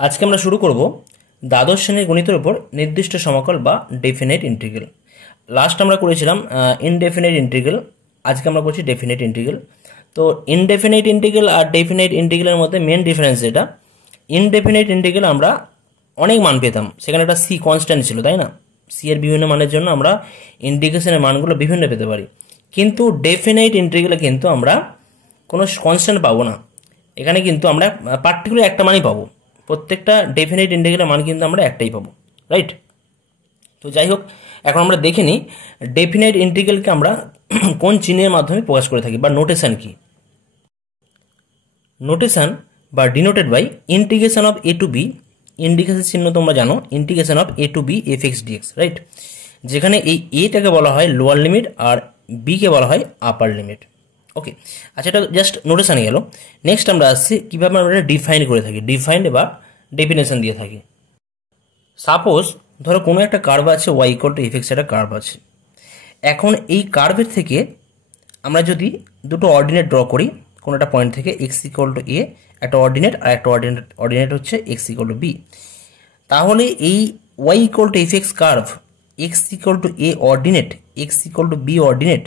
আজকে আমরা শুরু করব দ্বাদশ শ্রেণীর গণিতের উপর নির্দিষ্ট সমাকল বা ডেফিনেট ইন্টিগ্রাল। লাস্ট আমরা করেছিলাম ইনডেফিনেট ইন্টিগ্রাল, আজকে আমরা করছি ডেফিনেট ইন্টিগ্রাল। তো ইনডেফিনেট ইন্টিগ্রাল আর ডেফিনেট ইন্টিগ্রালের মধ্যে মেন ডিফারেন্স যেটা, ইনডেফিনেট ইন্টিগ্রাল আমরা অনেক মান পেতাম, সেখানে একটা সি কনস্ট্যান্ট ছিল, তাই না? সি এর বিভিন্ন মানের জন্য আমরা ইন্টিগ্রেশনের মানগুলো বিভিন্ন পেতে পারি, কিন্তু ডেফিনেট ইন্টিগ্রালে কিন্তু আমরা কোনো কনস্ট্যান্ট পাবো না। এখানে কিন্তু আমরা পার্টিকুলার একটা মানই পাবো, প্রত্যেকটা ডেফিনেট ইন্টিগ্রালের মান কিন্তু আমরা একটাই পাবো, রাইট? তো যাই হোক, এখন আমরা দেখে নিই ডেফিনেট ইন্টিগ্রালকে আমরা কোন চিহ্নের মাধ্যমে প্রকাশ করে থাকি বা নোটেশন কি। নোটেশন বা denoted by integration of a to b, integration চিহ্ন তোমরা জানো, integration of a to b f x dx, right? যেখানে এই এটাকে বলা হয় লোয়ার লিমিট আর বিকে বলা হয় আপার লিমিট। ওকে, আচ্ছা, এটা জাস্ট নোটেশনে গেল। নেক্সট আমরা আসছি কীভাবে আমরা এটা ডিফাইন করে থাকি, ডিফাইন্ড বা ডেফিনেশন দিয়ে থাকি। সাপোজ ধরো কোনো একটা কার্ভ আছে y equal to f x, একটা কার্ভ আছে। এখন এই কার্ভের থেকে আমরা যদি দুটো অর্ডিনেট ড্র করি, কোনো একটা পয়েন্ট থেকে এক্স ইকুয়াল টু এ একটা অর্ডিনেট আর একটা অর্ডিনেট হচ্ছে এক্স ইকুয়াল টু বি, তাহলে এই y equal to f x curve x equal to a ordinate, x equal to b ordinate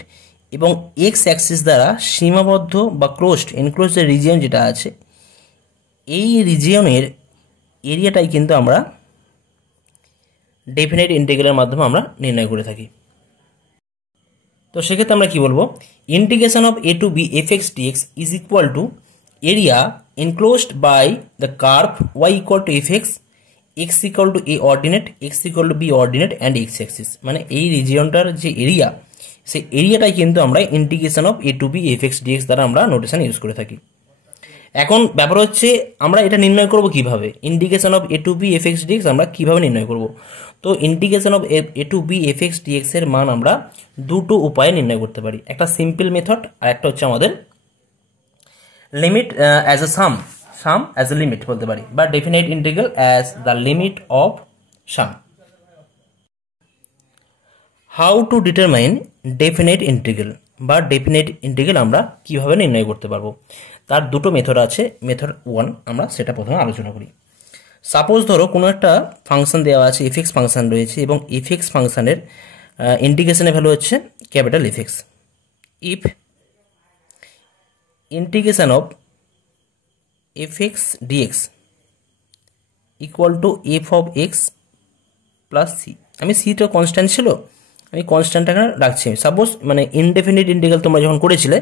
এবং এক্স অ্যাক্সিস দ্বারা সীমাবদ্ধ বা ক্লোজড এনক্লোজড যে রিজিয়ন যেটা আছে, এই রিজিয়নের এরিয়াটাই কিন্তু আমরা ডেফিনেট ইন্টিগ্রালের মাধ্যমে আমরা নির্ণয় করে থাকি। তো সেক্ষেত্রে আমরা কি বলবো, integration of a to b f x dx is equal to area enclosed by the curve y equal to f x, x equal to a ordinate, x equal to b ordinate and x axis. মানে এই রিজিয়নটার যে area, সেই এরিয়াটাই কিন্তু আমরা integration of a to b f x dx দ্বারা আমরা নোটেশন ইউজ করে থাকি। এখন ব্যাপার হচ্ছে আমরা এটা নির্ণয় করব কিভাবে, integration of a to b f x dx আমরা কিভাবে নির্ণয় করব। তো integration of a to b f x dx এর মান আমরা দুটো উপায়ে নির্ণয় করতে পারি, একটা সিম্পল মেথড আর একটা হচ্ছে আমাদের limit as a some as a limit বলতে পারি, বা definite integral as the limit of some. How to determine definite integral বা ডেফিনেট ইন্টিগ্রাল আমরা কিভাবে নির্ণয় করতে পারবো, তার দুটো মেথড আছে। মেথড 1 আমরা সেটা প্রথমে আলোচনা করি। সাপোজ ধরো কোনো একটা ফাংশন দেওয়া আছে, এফ এক্স ফাংশন রয়েছে এবং এফ এক্স ফাংশনের ইন্টিগ্রেশনের ভ্যালু হচ্ছে capital F x. If integration of f x dx equal to F of x plus c, আমি সিটা কনস্ট্যান্ট ছিল, আমি কনস্ট্যান্টটা রাখছি। সাপোজ মানে ইনডেফিনিট ইন্টিগ্রাল তোমরা যখন করেছিলে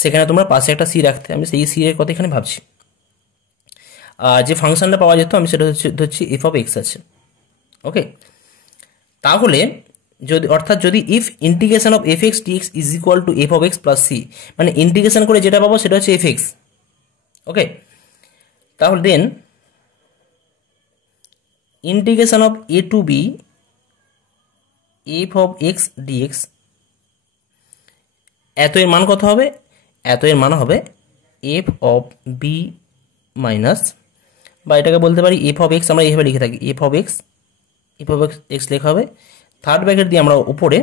সেখানে তোমরা পাশে একটা সি রাখতে, আমি সেই সি এর কথা এখানে ভাবছি। যে ফাংশনটা পাওয়া যেত আমি সেটা হচ্ছে এফ অফ এক্স আছে। ওকে, তাহলে যদি if integration of f x dx is equal to F of x plus c, মানে ইন্টিগ্রেশন করে যেটা পাবো সেটা হচ্ছে এফ এক্স। ওকে, তাহলে then integration of a to b f of x dx, এত এর মান কত হবে, এত এর মান হবে এফ অফ বি মাইনাস, বা এটাকে বলতে পারি এফ অফ এক্স, আমরা এইভাবে লিখে থাকি এফ অফ এক্স এক্স লেখা হবে, থার্ড ব্র্যাকেট দিয়ে আমরা উপরে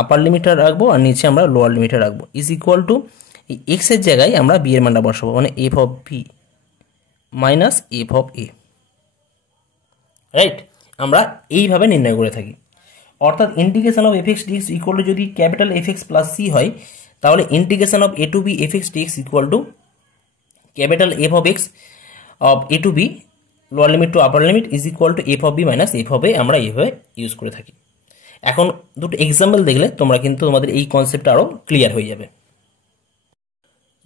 আপার লিমিটটা রাখবো আর নিচে আমরা লোয়ার লিমিটটা রাখবো, ইজ ইকুয়াল টু এই এক্সের জায়গায় আমরা বি এর মানটা বসাবো, মানে f of b minus f of a, right? আমরা এইভাবে নির্ণয় করে থাকি। অর্থাৎ integration of f x dx equal to যদি capital F x plus c হয়, তাহলে integration of a to b f x dx equal to capital f of x of a to b lower limit to upper limit is equal to F of b minus f of a, আমরা এইভাবে use করে থাকি। এখন দুটো example দেখলে তোমরা কিন্তু তোমাদের এই কনসেপ্টটা আরও ক্লিয়ার হয়ে যাবে।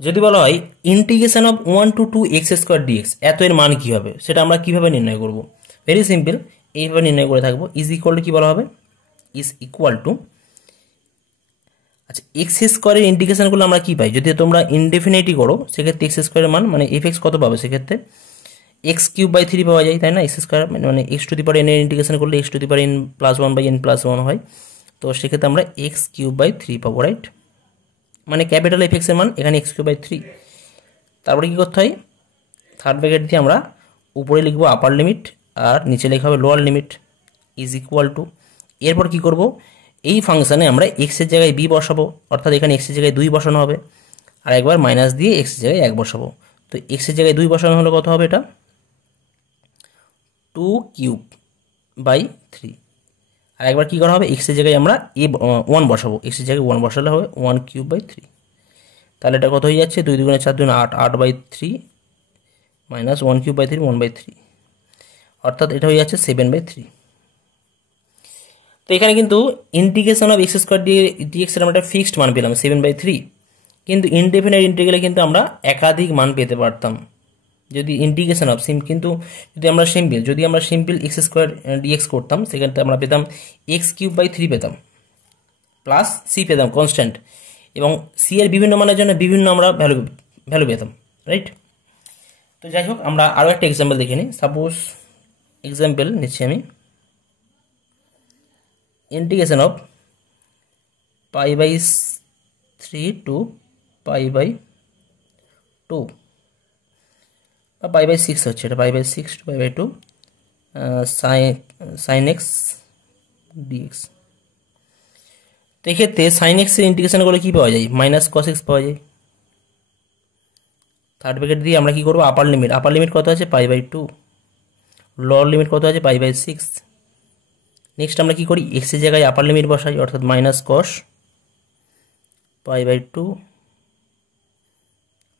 যদি বলা হয় integration of 1 to 2 x square dx, এত এর মান কী হবে, সেটা আমরা কীভাবে নির্ণয় করব? ভেরি সিম্পল, এইভাবে নির্ণয় করে থাকবো। ইজ ইকুয়াল টু কী বলা হবে, ইজ ইকুয়াল টু, আচ্ছা, এক্স স্কোয়ারের ইন্টিগ্রেশনগুলো আমরা কী পাই, যদি তোমরা ইনডেফিনিটই করো সেক্ষেত্রে এক্স স্কোয়ারের মান মানে এফ এক্স কত পাবে, সেক্ষেত্রে এক্স কিউব বাই 3 পাওয়া যায়, তাই না? এক্স স্কোয়ার মানে x to the power n এর ইন্টিগ্রেশন করলে x to the power n plus 1 by n plus 1 হয়, তো সেক্ষেত্রে আমরা এক্স কিউব বাই 3 পাবো, রাইট? মানে ক্যাপিটাল এফ এক্সের মান এখানে এক্স কিউব বাই 3। তারপরে কী করতে হয়, থার্ড ব্র্যাকেট দিয়ে আমরা উপরে লিখবো আপার লিমিট আর নিচে লেখা হবে lower limit, is equal two, এরপর কী করবো, এই ফাংশানে আমরা এক্সের জায়গায় বি বসাবো, অর্থাৎ এখানে এক্সের জায়গায় 2 বসানো হবে, আর একবার মাইনাস দিয়ে এক্সের জায়গায় 1 বসাবো। তো এক্সের জায়গায় 2 বসানো হলে কত হবে, এটা 2³/3। আর একবার কী করা হবে, এক্সের জায়গায় আমরা 1 বসাবো, এক্সের জায়গায় 1 বসালে হবে 1³/3। তাহলে এটা কত হয়ে যাচ্ছে, 2 × 4 = 8, 8/3 মাইনাস 1³/3 1/3, অর্থাৎ এটা হয়ে যাচ্ছে 7/3। তো এখানে কিন্তু ইন্টিগ্রেশন অফ x² dx এর আমরা একটা ফিক্সড মান পেলাম 7/3, কিন্তু ইনডেফিনাইট ইন্টিগ্রালে কিন্তু আমরা একাধিক মান পেতে পারতাম যদি ইন্টিগ্রেশন অফ কিন্তু যদি আমরা সিম্পল x² dx করতাম, সেখানে আমরা পেতাম x³/3 পেতাম, প্লাস সি পেতাম কনস্ট্যান্ট, এবং সি এর বিভিন্ন মানের জন্য বিভিন্ন আমরা ভ্যালু পেতাম, রাইট। তো যাই হোক, আমরা আরও একটা এক্সাম্পল দেখে নিই। সাপোজ এক্সাম্পল নিচ্ছি আমি, ইন্টিগ্রেশন অফ π/3 to π/2 বা π/6 হচ্ছে, এটা π/6 to π/2 sin x dx। তো এক্ষেত্রে sin x এর ইন্টিগ্রেশন করলে কী পাওয়া যায়, মাইনাস cos x পাওয়া যায়। থার্ড ব্র্যাকেট দিয়ে আমরা কী করবো, আপার লিমিট কত আছে π/2, লোয়ার লিমিট কত আছে π/6। নেক্সট আমরা কী করি, x এর জায়গায় আপার লিমিট বসাই, অর্থাৎ মাইনাস cos π/2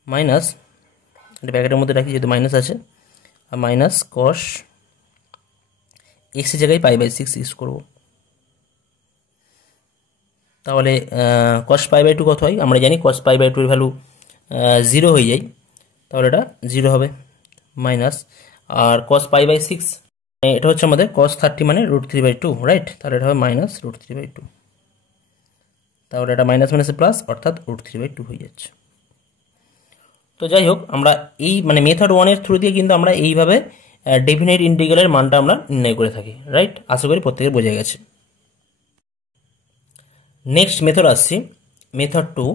মাইনাস, এটা ব্র্যাকেটের মধ্যে রাখি যেহেতু মাইনাস আছে, আর মাইনাস cos x এর জায়গায় π/6 ইউজ করব। তাহলে cos π/2 কত হয়, আমরা জানি cos π/2 এর ভ্যালু 0 হয়ে যায়, তাহলে এটা 0 হবে, মাইনাস, আর cos π/6 এটা হচ্ছে আমাদের cos 30 মানে √3/2, রাইট। তাহলে এটা হবে মাইনাস √3/2, তাহলে এটা মাইনাস মাইনাসে প্লাস, অর্থাৎ √3/2 হয়ে যাচ্ছে। তো যাই হোক, আমরা এই মেথড 1 এর থ্রু দিয়ে কিন্তু আমরা এইভাবে ডেফিনিট ইন্টিগ্রালের মানটা আমরা নির্ণয় করে থাকি, রাইট। আশা করি প্রত্যেকের বোঝা গেছে। নেক্সট মেথড আসছি, method 2,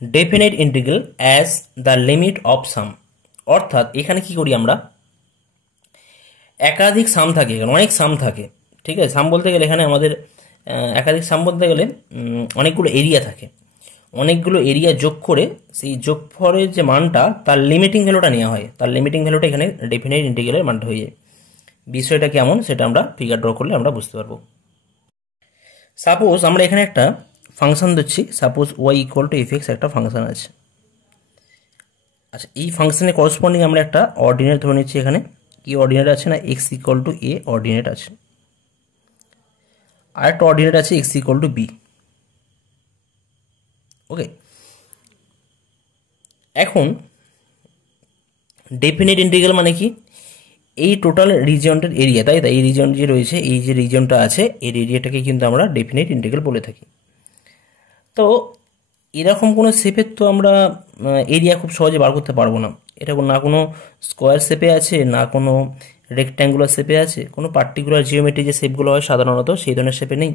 definite integral as the limit of সাম। অর্থাৎ এখানে কি করি আমরা, একাধিক সাম থাকে, এখানে অনেক সাম থাকে, ঠিক আছে। সাম বলতে গেলে এখানে আমাদের একাধিক সাম বলতে গেলে অনেকগুলো এরিয়া থাকে, অনেকগুলো এরিয়া যোগ করে সেই যোগফলের যে মানটা তার লিমিটিং ভ্যালুটা নেওয়া হয়, তার লিমিটিং ভ্যালুটা এখানে ডেফিনিট ইন্টিগ্রালের মানটা হয়ে যায়। বিষয়টা কেমন সেটা আমরা ফিগার ড্র করলে আমরা বুঝতে পারবো। সাপোজ আমরা এখানে একটা ফাংশন দিচ্ছি, সাপোজ y = f(x) একটা ফাংশন আছে। আচ্ছা, এই ফাংশনের করসপন্ডিং আমরা একটা অর্ডিনেট ধরে নিচ্ছি। এখানে কি অর্ডিনেট আছে না, x = a অর্ডিনেট আছে, আর একটা অর্ডিনেট আছে x = b। ওকে, এখন ডেফিনিট ইন্টিগ্রাল মানে কি, এই টোটাল রিজিয়নটার এরিয়া, তাই এই রিজিয়ন যে রয়েছে, এই যে রিজিয়নটা আছে, এই এরিয়াটাকে কিন্তু আমরা ডেফিনিট ইন্টিগ্রাল বলে থাকি। তো এরকম কোনো শেপের তো আমরা এরিয়া খুব সহজে বার করতে পারবো না। এটা না কোনো স্কোয়ার শেপে আছে, না কোনো রেক্ট্যাঙ্গুলার শেপে আছে, কোনো পার্টিকুলার জিওমেট্রি যে শেপগুলো হয় সাধারণত সেই ধরনের শেপে নেই।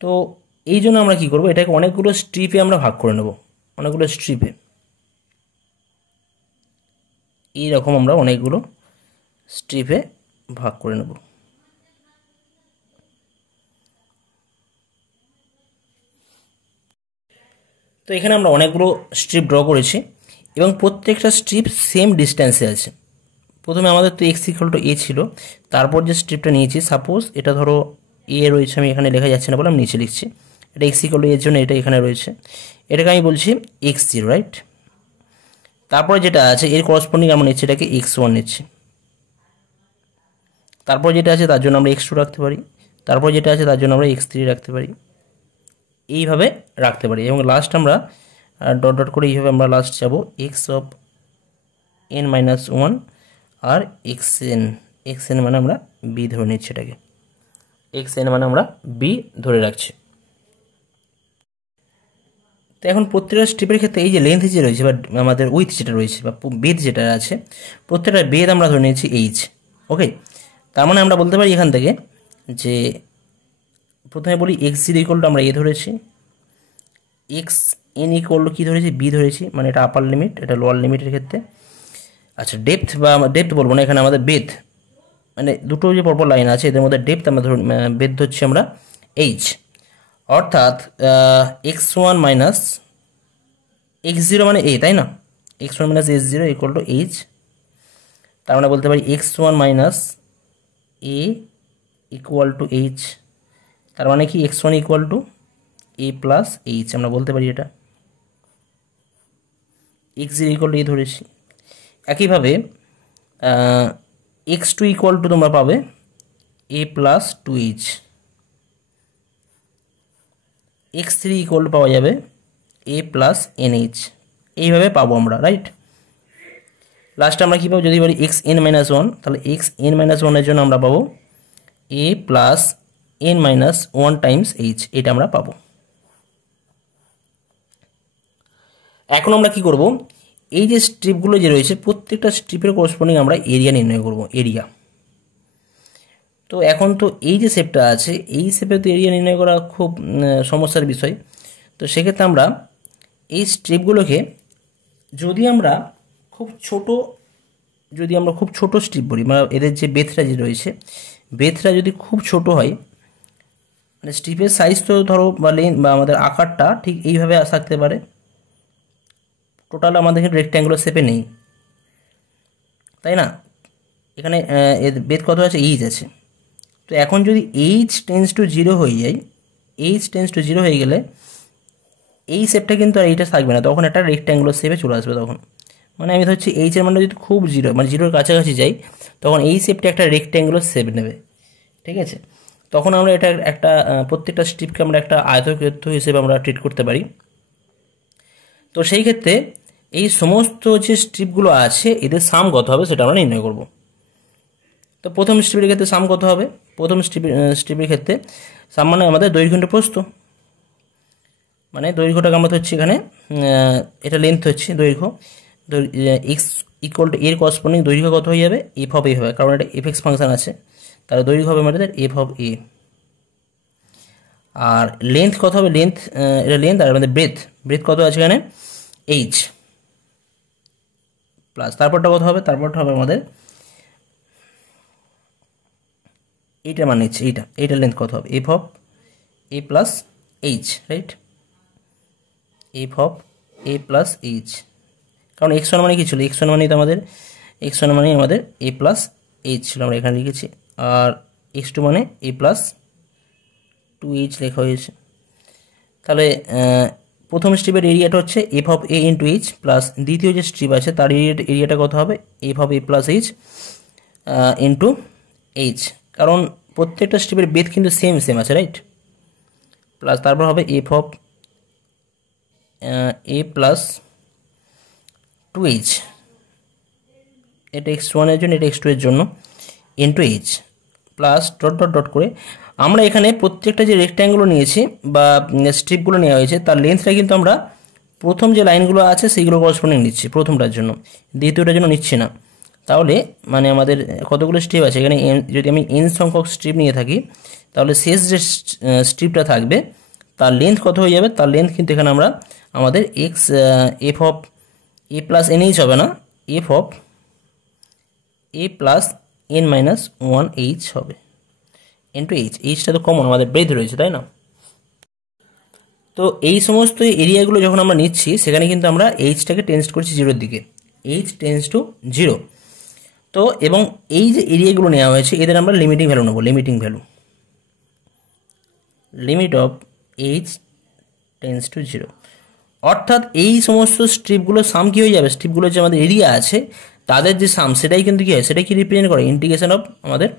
তো এই জন্য আমরা কী করবো, এটাকে অনেকগুলো স্ট্রিপে আমরা ভাগ করে নেব, অনেকগুলো স্ট্রিপে, এইরকম আমরা অনেকগুলো স্ট্রিপে ভাগ করে নেব। তো এখানে আমরা অনেকগুলো স্ট্রিপ ড্র করেছি এবং প্রত্যেকটা স্ট্রিপ সেম ডিস্ট্যান্সে আছে। প্রথমে আমাদের তো x = a ছিল, তারপর যে স্ট্রিপটা নিয়েছি, সাপোজ এটা ধরো a রয়েছে, আমি এখানে লেখা যাচ্ছে না বলে আমি নিচে লিখছি, এটা x = a এর জন্য এটা এখানে রয়েছে, এটাকে আমি বলছি x0, রাইট। তারপরে যেটা আছে এর করসপন্ডিং আমরা নিচ্ছি, এটাকে x1 নিচ্ছি। তারপর যেটা আছে তার জন্য আমরা x2 রাখতে পারি, তারপর যেটা আছে তার জন্য আমরা x3 রাখতে পারি, এইভাবে রাখতে পারি। এবং লাস্ট আমরা ডট ডট করে এইভাবে আমরা লাস্ট যাবো x(n-1) আর xn মানে আমরা b ধরে নিচ্ছি, এটাকে xn মানে আমরা b ধরে রাখছি। তো এখন প্রত্যেকটা স্ট্রিপের ক্ষেত্রে এই যে লেন্থ যে রয়েছে বা আমাদের উইথ যেটা রয়েছে বা বেদ যেটা আছে, প্রত্যেকটা বেদ আমরা ধরে নিয়েছি h। ওকে, তার মানে আমরা বলতে পারি এখান থেকে যে প্রথমে বলি x0 = আমরা a ধরেছি, xn = কী ধরেছি, b ধরেছি, মানে এটা আপার লিমিট, এটা লোয়ার লিমিটের ক্ষেত্রে। আচ্ছা, ডেপথ বলবো না, এখানে আমাদের বেদ মানে দুটো যে পরপর লাইন আছে এদের মধ্যে ডেপথ আমরা বেদ ধরছি আমরা h, অর্থাৎ x1 - x0 মানে a, তাই না, x1 - x0 = h। তার মানে বলতে পারি x1 - এ ইকুয়াল টু এইচ, তার মানে কি x1 equal to A plus H, আমরা বলতে পারি এটা x0 ইকুয়াল টু এ ধরেছি। একইভাবে x2 ইকুয়াল টু তোমরা পাবে a plus two h, x3 equal to পাওয়া যাবে এ প্লাস এনএইচ, এইভাবে পাবো আমরা, রাইট। লাস্টে আমরা কী পাবো, যদি বলি xn-1, তাহলে xn-1 এর জন্য আমরা পাবো a plus n-1 Times H, এটা আমরা পাবো। এখন আমরা কি করব, এই যে স্ট্রিপগুলো যে রয়েছে প্রত্যেকটা স্ট্রিপের করসপন্ডিং আমরা এরিয়া নির্ণয় করব, এরিয়া। তো এখন তো এই যে শেপটা আছে, এই শেপে তো এরিয়া নির্ণয় করা খুব সমস্যার বিষয়। তো সেক্ষেত্রে আমরা এই স্ট্রিপগুলোকে যদি আমরা খুব ছোট স্ট্রিপ বলি, মানে এদের যে বেথটা যে রয়েছে, বেথটা যদি খুব ছোট হয়, মানে স্ট্রিপের সাইজ তো ধরো বা লেন্থ বা আমাদের আকারটা ঠিক এইভাবে থাকতে পারে, টোটাল আমাদের এখানে রেক্ট্যাঙ্গুলার শেপে নেই, তাই না। এখানে এর বেথ কত আছে, এইচ আছে। তো এখন যদি এইচ টেন্স টু 0 হয়ে যায়, এইচ টেন্স টু 0 হয়ে গেলে এই শেপটা কিন্তু আর এইটা থাকবে না, তখন একটা রেক্ট্যাঙ্গুলার শেপে চলে আসবে। তখন মানে আমি ধরছি এইচ এর মানটা যদি খুব 0 মানে 0-র কাছাকাছি যাই, তখন এই শেপটা একটা রেক্ট্যাঙ্গুলার শেপ নেবে, ঠিক আছে। তখন আমরা এটা একটা প্রত্যেকটা স্ট্রিপকে আমরা একটা আয়তক্ষেত্র হিসেবে আমরা ট্রিট করতে পারি। তো সেই ক্ষেত্রে এই সমস্ত যে স্ট্রিপগুলো আছে এদের সাম কত হবে সেটা আমরা নির্ণয় করব। তো প্রথম স্ট্রিপের ক্ষেত্রে সাম কত হবে, প্রথম স্ট্রিপের ক্ষেত্রে সাম মানে আমাদের দৈর্ঘ্য ইন্টু প্রস্থ, মানে দৈর্ঘ্যটাকে আমরা হচ্ছে এখানে এটা লেন্থ হচ্ছে দৈর্ঘ্য, এক্স ইকুয়াল টু এর করসপন্ডিং দৈর্ঘ্য কত হয়ে যাবে, এফ অফ এ হবে, কারণ এটা এফএক্স ফাংশন আছে, তাহলে দৈর্ঘ্য হবে আমাদের এফ অফ এ। আর লেন্থ কত হবে, লেন্থ এটা লেন্থ, আর আমাদের ব্রেথ কত আছে এখানে এইচ, প্লাস তারপরটা কত হবে, তারপরটা হবে আমাদের এইটা মানে হচ্ছে এইটার লেন্থ কত হবে, F of A plus H, right, F of A plus H. কারণ x1 মানে কি ছিল, x1 মানে তো আমাদের x1 মানে আমাদের এ প্লাস এইচ ছিল, আমরা এখানে লিখেছি। আর x2 মানে এ প্লাস 2h লেখা হয়েছে। তাহলে প্রথম স্ট্রিপের এরিয়াটা হচ্ছে F of A into H, plus দ্বিতীয় যে স্ট্রিপ আছে তার এরিয়াটা কত হবে, F of A plus H into H, কারণ প্রত্যেকটা স্ট্রিপের বেথ কিন্তু সেম আছে, রাইট। প্লাস তারপর হবে F of A plus 2h, এটা x1 এর জন্য, এটা x2 এর জন্য, ইন্টু এইচ, প্লাস ডট করে আমরা এখানে প্রত্যেকটা যে রেক্ট্যাঙ্গুলো নিয়েছি বা স্ট্রিপগুলো নেওয়া হয়েছে তার লেন্থটা কিন্তু আমরা প্রথম যে লাইনগুলো আছে সেইগুলো করসপন্ডিং নিচ্ছি প্রথমটার জন্য, দ্বিতীয়টার জন্য নিচ্ছি না। তাহলে মানে আমাদের কতগুলো স্ট্রিপ আছে এখানে, যদি আমি n সংখ্যক স্ট্রিপ নিয়ে থাকি, তাহলে শেষ যে স্ট্রিপটা থাকবে তার লেন্থ কত হয়ে যাবে, তার লেন্থ কিন্তু এখানে আমরা আমাদের F of A plus NH হবে না, F of A plus n-1h হবে ইন্টু এইচ, এইচটা তো কমন আমাদের ব্রেথ রয়েছে, তাই না। তো এই সমস্ত এরিয়াগুলো যখন আমরা নিচ্ছি সেখানে কিন্তু আমরা এইচটাকে টেন্স করছি 0-এর দিকে, এইচ টেন্স টু 0। তো এবং এই যে এরিয়াগুলো নেওয়া হয়েছে এদের আমরা লিমিটিং ভ্যালু নেবো, limit of h tends to 0, অর্থাৎ এই সমস্ত স্ট্রিপগুলো সাম কী হয়ে যাবে, স্ট্রিপগুলোর যে আমাদের এরিয়া আছে তাদের যে সাম সেটাই কিন্তু কী হয়, সেটাই কি রিপ্রেজেন্ট করে, ইন্টিগ্রেশন অফ আমাদের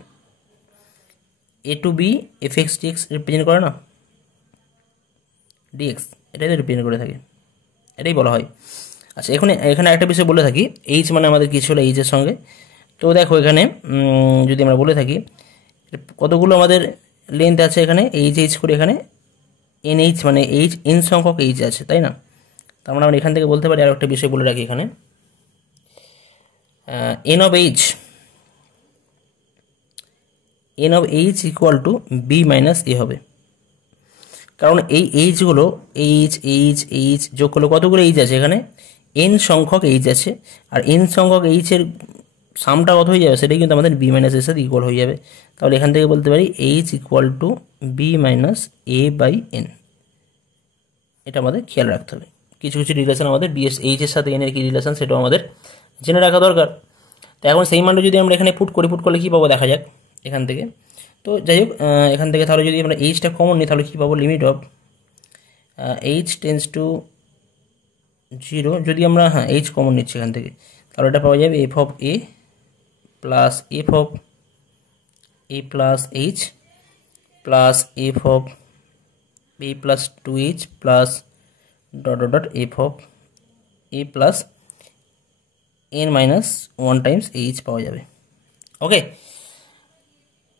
a to b f x dx represent করে না, ডিএক্স এটাই তো রিপ্রেজেন্ট করে থাকে, এটাই বলা হয়। আচ্ছা এখানে একটা বিষয় বলে থাকি, এইচ মানে আমাদের কী ছিল এইচের সঙ্গে। তো দেখো এখানে যদি আমরা বলে থাকি কতগুলো আমাদের লেন্থ আছে এখানে, এইচ করে এখানে এনএইচ মানে n সংখ্যক এইচ আছে, তাই না। তো আমরা এখান থেকে বলতে পারি, আর একটা বিষয় বলে রাখি এখানে, n of h equal to b minus a হবে, কারণ এই এইচগুলো এইচ যোগ করলে কতগুলো এইচ আছে এখানে, n সংখ্যক এইচ আছে, আর n সংখ্যক এইচের সামটা কত হয়ে যাবে সেটাই কিন্তু আমাদের বি মাইনাস এর সাথে ইকুয়াল হয়ে যাবে। তাহলে এখান থেকে বলতে পারি h equal to b minus A by N, এটা আমাদের খেয়াল রাখতে হবে। কিছু রিলেশন আমাদের এইচ এর সাথে এন এর কি রিলেশন সেটাও আমাদের জেনে রাখা দরকার। তো এখন সেই মানটা যদি আমরা এখানে পুট করলে কী পাবো দেখা যাক। এখান থেকে। তো যাই হোক, এখান থেকে তাহলে যদি আমরা এইচটা কমন নিই তাহলে কী পাবো, limit of h tends to 0, যদি আমরা এইচ কমন নিচ্ছি এখান থেকে, তাহলে এটা পাওয়া যাবে F of A plus F of A plus H plus F of A plus 2h plus dot dot dot F of A plus n minus 1 times H পাওয়া যাবে। ওকে,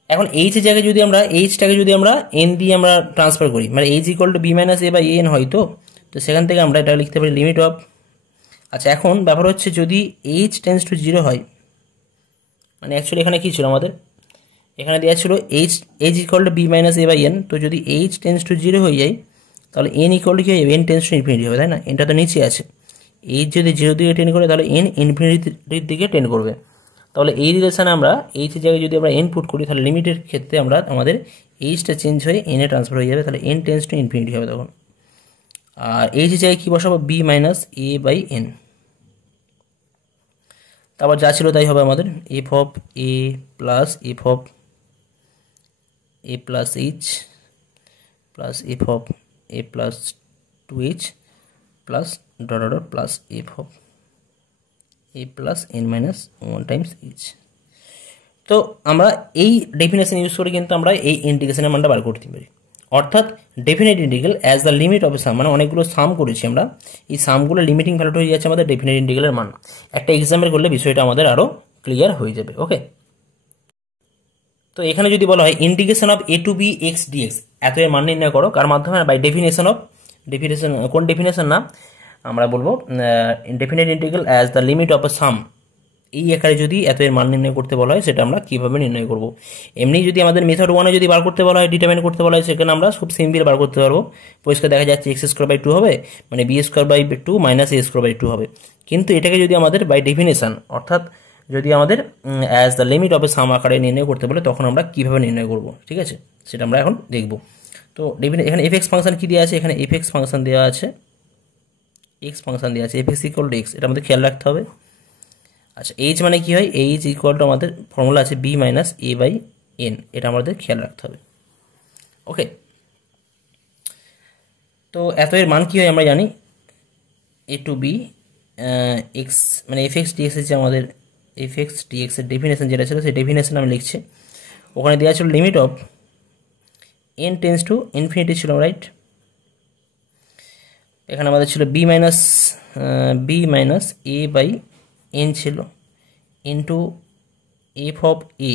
এখন এইচ এর জায়গায় যদি আমরা এইচটাকে যদি আমরা এন দিয়ে আমরা ট্রান্সফার করি, মানে h equal to b minus A by n হয়, তো সেখান থেকে আমরা এটা লিখতে পারি লিমিট অফ, আচ্ছা এখন ব্যাপার হচ্ছে যদি এইচ টেন্স টু 0 হয়, মানে অ্যাকচুয়ালি এখানে কী ছিল আমাদের, এখানে দেওয়া ছিল h equal to b minus A by n, তো যদি এইচ টেন্স টু 0 হয়ে যায় তাহলে এন ইকুয়াল টু কী হয়ে যাবে, এন টেন্স টু ইনফিনিটি হবে, তাই না? এনটা তো নিচে আছে, এইচ যদি 0 দিকে টেন করে তাহলে এন ইনফিনিটির দিকে টেন করবে। তাহলে এই রিলেশানে আমরা এইচের জায়গায় যদি আমরা এন পুট করি তাহলে লিমিটের ক্ষেত্রে আমরা আমাদের এইচটা চেঞ্জ হয়ে এনে ট্রান্সফার হয়ে যাবে, তাহলে এন টেন্স টু ইনফিনিটি হবে তখন। আর এইচের জায়গায় কী বসাবো, B minus A by N, তারপর যা ছিল তাই হবে আমাদের, F of A plus F of A plus H plus F of A plus 2h plus dot dot plus F of A plus N minus 1 times H. তো আমরা এই definition use করে কিন্তু আমরা এই ইন্টিগ্রেশনের মানটা বার করতে পারি, অর্থাৎ definite integral as the limit of a sum, মানে অনেকগুলো সাম করেছি আমরা, এই সামগুলো লিমিটিং ভ্যালুটা হয়ে যাচ্ছে আমাদের ডেফিনেট ইন্টিগ্রালের মান। একটা এক্সাম্পল করলে বিষয়টা আমাদের আরও ক্লিয়ার হয়ে যাবে। ওকে, তো এখানে যদি বলা হয় integration of a to b x dx, এত এর মান নির্ণয় করো, কার মাধ্যমে, বাই ডেফিনেশন অফ, ডেফিনেশন কোন ডেফিনেশন না, আমরা বলবো definite integral as the limit of a sum, এই আকারে যদি এত এর মান নির্ণয় করতে বলা হয় সেটা আমরা কীভাবে নির্ণয় করব। এমনি যদি আমাদের মেথড 1-এ যদি বার করতে বলা হয়, ডিটারমাইন করতে বলা হয়, সেখানে আমরা খুব সিম্পল বার করতে পারবো, পরিষ্কার দেখা যাচ্ছে এক্স স্কোয়ার বাই 2 হবে, মানে B square by 2 minus A square by 2 হবে। কিন্তু এটাকে যদি আমাদের বাই ডেফিনেশন, অর্থাৎ যদি আমাদের as the limit of a সাম আকারে নির্ণয় করতে বলে তখন আমরা কীভাবে নির্ণয় করব, ঠিক আছে, সেটা আমরা এখন দেখব। তো এখানে এফ এক্স ফাংশন কী দেওয়া আছে, এখানে এফ এক্স ফাংশন দেওয়া আছে, এক্স ফাংশন দেওয়া আছে, F x equal two x, এটা আমাদের খেয়াল রাখতে হবে। আচ্ছা এইচ মানে কী হয়, এইচ ইকুয়াল টু আমাদের ফর্মুলা আছে B minus A by N, এটা আমাদের খেয়াল রাখতে হবে। ওকে, তো এত এর মান কী হয় আমরা জানি, এ টু বি এক্স মানে এফ এক্স ডিএক্স যে আমাদের এফ এক্স ডিএক্সের ডেফিনেশন যেটা ছিল সেই ডেফিনেশন আমি লিখছি, ওখানে দেওয়া ছিল limit of n tends to infinity ছিল, রাইট? এখানে আমাদের ছিল b minus A by n ছিল into f of A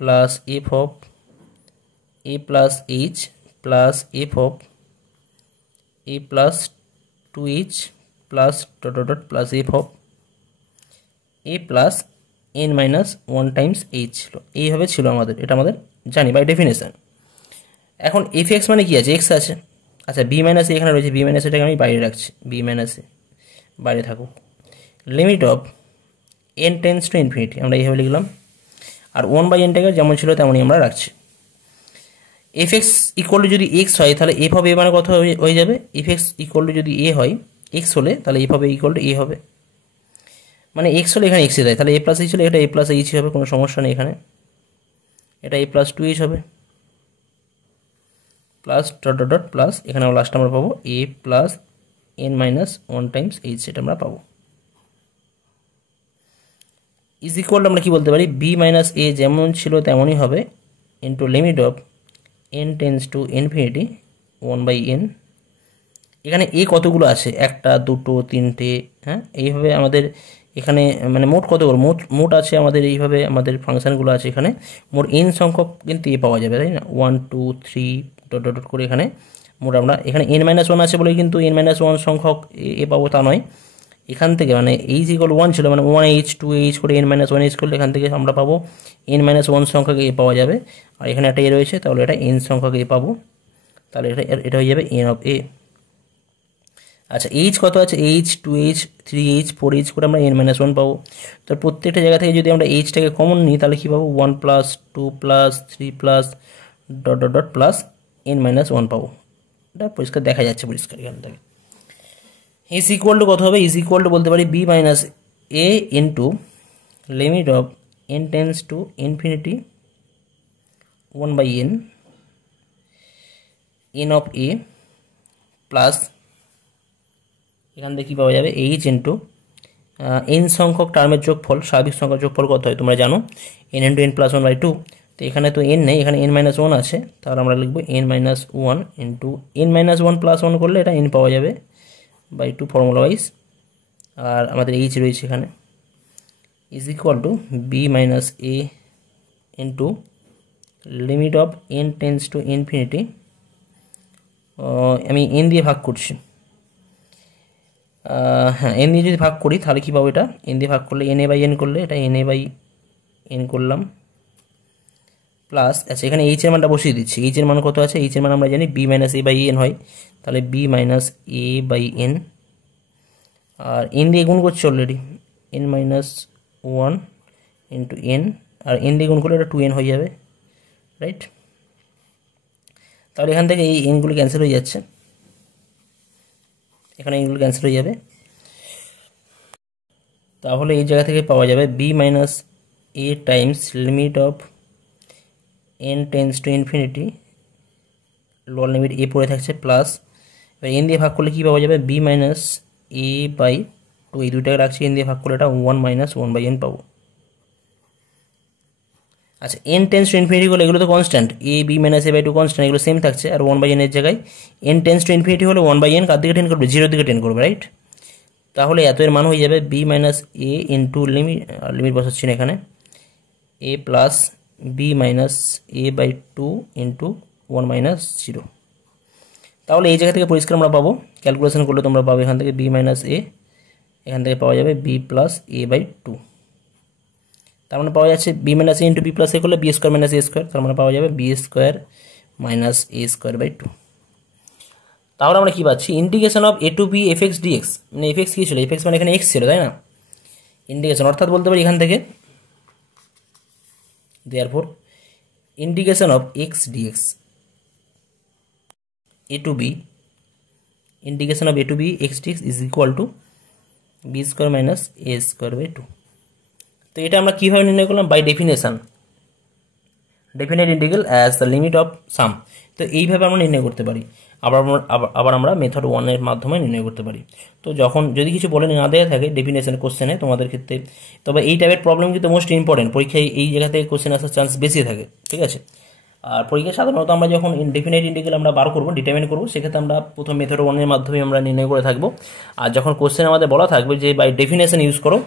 plus F of A plus H plus F of A plus 2h plus dot dot plus F of A plus N minus 1 times h ছিল, এইভাবে ছিল আমাদের, এটা আমাদের জানি by definition. এখন f x মানে কি আছে, এক্স আছে, আচ্ছা বি মাইনাস এখানে রয়েছে, বি মাইনাস এটাকে আমি বাইরে রাখছি, বি মাইনাস এ বাইরে থাকুক, limit of n tends to infinity আমরা এইভাবে লিখলাম, আর 1/n-টাকে যেমন ছিল তেমনই আমরা রাখছি। এফ এক্স ইকুয়াল টু যদি এক্স হয় তাহলে এফ অফ এ মানে কত হয়ে যাবে, এফ এক্স ইকুয়াল টু যদি এ হয়, এক্স হলে তাহলে f of a equal to a হবে, মানে এক্স হলে এখানে এক্সে দেয়, তাহলে এ প্লাস এইচ হলে এটা এ প্লাস এইচ হবে, কোনো সমস্যা নেই, এখানে এটা এ প্লাস 2h হবে plus dot dot dot plus এখানে আমরা লাস্ট আমরা পাবো a plus N minus 1 times h, সেটা আমরা পাবো ইজ ইকুয়াল আমরা কি বলতে পারি, বি মাইনাস এ যেমন ছিল তেমনই হবে into limit of n tends to infinity 1/n। এখানে এ কতগুলো আছে, 1, 2, 3, হ্যাঁ, এইভাবে আমাদের এখানে মানে মোট কতগুলো, মোট আছে আমাদের এইভাবে আমাদের ফাংশানগুলো আছে, এখানে মোট n সংখ্যক কিন্তু এ পাওয়া যাবে, তাই না, 1, 2, 3 ডট ডট ডট করে এখানে মোট আমরা এখানে n-1 আছে বলে কিন্তু n-1 সংখ্যক এ পাবো তা নয়, এখান থেকে মানে এইচ ইকুয়াল 1 ছিল, মানে 1h 2h করে n-1h করলে এখান থেকে আমরা পাবো n-1 সংখ্যক এ পাওয়া যাবে, আর এখানে একটা এ রয়েছে তাহলে এটা n সংখ্যক এ পাবো, তাহলে এটা হয়ে যাবে n অফ এ। আচ্ছা এইচ কত আছে, এইচ 2h 3h 4h করে আমরা n-1 পাবো, তো প্রত্যেকটা জায়গা থেকে যদি আমরা এইচটাকে কমন নিই তাহলে কী পাবো, 1 plus 2 plus 3 plus dot dot dot plus n-1 পাবো, এটা পরিষ্কার দেখা যাচ্ছে পরিষ্কার এখান থেকে। ইজ ইকুয়াল টু কত হবে, ইজ ইকুয়াল টু বলতে পারি B minus A into limit of n tends to infinity 1 by n of a plus এখান থেকে কী পাওয়া যাবে এইচ ইন্টু n সংখ্যক টার্মের যোগফল, স্বাভাবিক সংখ্যার যোগফল কত হয় তোমরা জানো, n into n plus 1 by 2। তো এখানে তো n নেই, এখানে n মাইনাস 1 আছে, তাহলে আমরা লিখবো n minus 1 into n minus 1 plus 1 করলে এটা n পাওয়া যাবে বাই 2 ফর্মুলা ওয়াইজ। আর আমাদের এইচ রয়েছে এখানে, is equal two b minus a into limit of n tends to infinity, আমি n দিয়ে ভাগ করছি, হ্যাঁ n দিয়ে যদি ভাগ করি তাহলে কী পাবো, এটা n দিয়ে ভাগ করলে na বাই n করলে এটা na বাই n করলাম, প্লাস আচ্ছা এখানে এইচ এর মানটা বসিয়ে দিচ্ছি। এইচ এর মান কত আছে, এইচ এর মান আমরা জানি b minus a by n হয়, তাহলে b minus a by n, আর n দিয়ে গুণ করছি already, n minus 1 into n, আর n দিয়ে গুণ করলে এটা 2n হয়ে যাবে, রাইট। তাহলে এখান থেকে এই nগুলো ক্যান্সেল হয়ে যাচ্ছে, এখানে এগুলো ক্যান্সেল হয়ে যাবে, তাহলে এই জায়গা থেকে পাওয়া যাবে b minus a Times limit of n tends to infinity, lower limit a পড়ে থাকছে, প্লাস এবার n দিয়ে ভাগ করলে কী পাওয়া যাবে, b মাইনাস a বাই 2, এই দুইটাকে রাখছি, n দিয়ে ভাগ করলে এটা 1 মাইনাস 1 বাই n পাবো। আচ্ছা n টেন্স টু ইনফিনিটি হলে এগুলো তো constant, a b minus a by 2 constant, এগুলো সেম থাকছে, আর 1 বাই n এর জায়গায় n টেন্স টু ইনফিনিটি হলে 1 বাই n কার দিকে টেন করবে, 0 দিকে টেন করবে, রাইট। তাহলে এত এর মান হয়ে যাবে b minus a into limit বসাচ্ছি না এখানে, a plus b minus a by 2 into 1 minus 0। তাহলে এই জায়গা থেকে পরিষ্কার আমরা পাবো, ক্যালকুলেশন করলে তোমরা পাবে এখান থেকে b মাইনাস a, এখান থেকে পাওয়া যাবে b প্লাস a বাই 2, তার মানে পাওয়া যাচ্ছে b minus a into b plus a করলে b square minus a square, তার মানে পাওয়া যাবে b square minus a square by 2। তাহলে আমরা কি পাচ্ছি, integration of a to b fx dx, মানে fx কি ছিল, fx মানে এখানে x ছিল তাই না, ইন্টিগ্রেশন অর্থাৎ বলতে পারি এখান থেকে therefore integration of x dx a to b, integration of a to b x dx is equal to b square minus a square by 2। তো এটা আমরা কিভাবে নির্ণয় করলাম, by definition, definite integral as the limit of sum. তো এইভাবে আমরা নির্ণয় করতে পারি, আবার আমরা মেথড 1 এর মাধ্যমে নির্ণয় করতে পারি। তো যখন যদি কিছু বলে না দেওয়া থাকে ডেফিনেশন কোশ্চেনে তোমাদের ক্ষেত্রে, তবে এই টাইপের প্রবলেম কিন্তু মোস্ট ইম্পর্টেন্ট, পরীক্ষায় এই জায়গা থেকে কোশ্চেন আসার চান্স বেশি থাকে, ঠিক আছে। আর পরীক্ষায় সাধারণত আমরা যখন ডেফিনেট ইন্টিগ্রাল আমরা বার করবো, ডিটারমাইন করবো, সেক্ষেত্রে আমরা প্রথম মেথড 1 এর মাধ্যমে আমরা নির্ণয় করে থাকবো। আর যখন কোশ্চেন আমাদের বলা থাকবে যে বাই ডেফিনেশন ইউজ করো,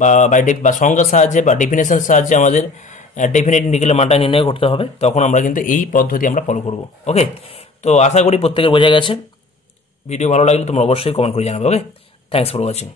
বা সংজ্ঞার সাহায্যে বা ডেফিনেশনের সাহায্যে আমাদের ডেফিনেট ইন্টিগ্রালের মানটা নির্ণয় করতে হবে, তখন আমরা কিন্তু এই পদ্ধতি আমরা ফলো করব। ওকে, তো আশা করি প্রত্যেকের বোঝা গেছে। ভিডিও ভালো লাগলে তোমরা অবশ্যই কমেন্ট করে জানাবে। ওকে, থ্যাঙ্কস ফর ওয়াচিং।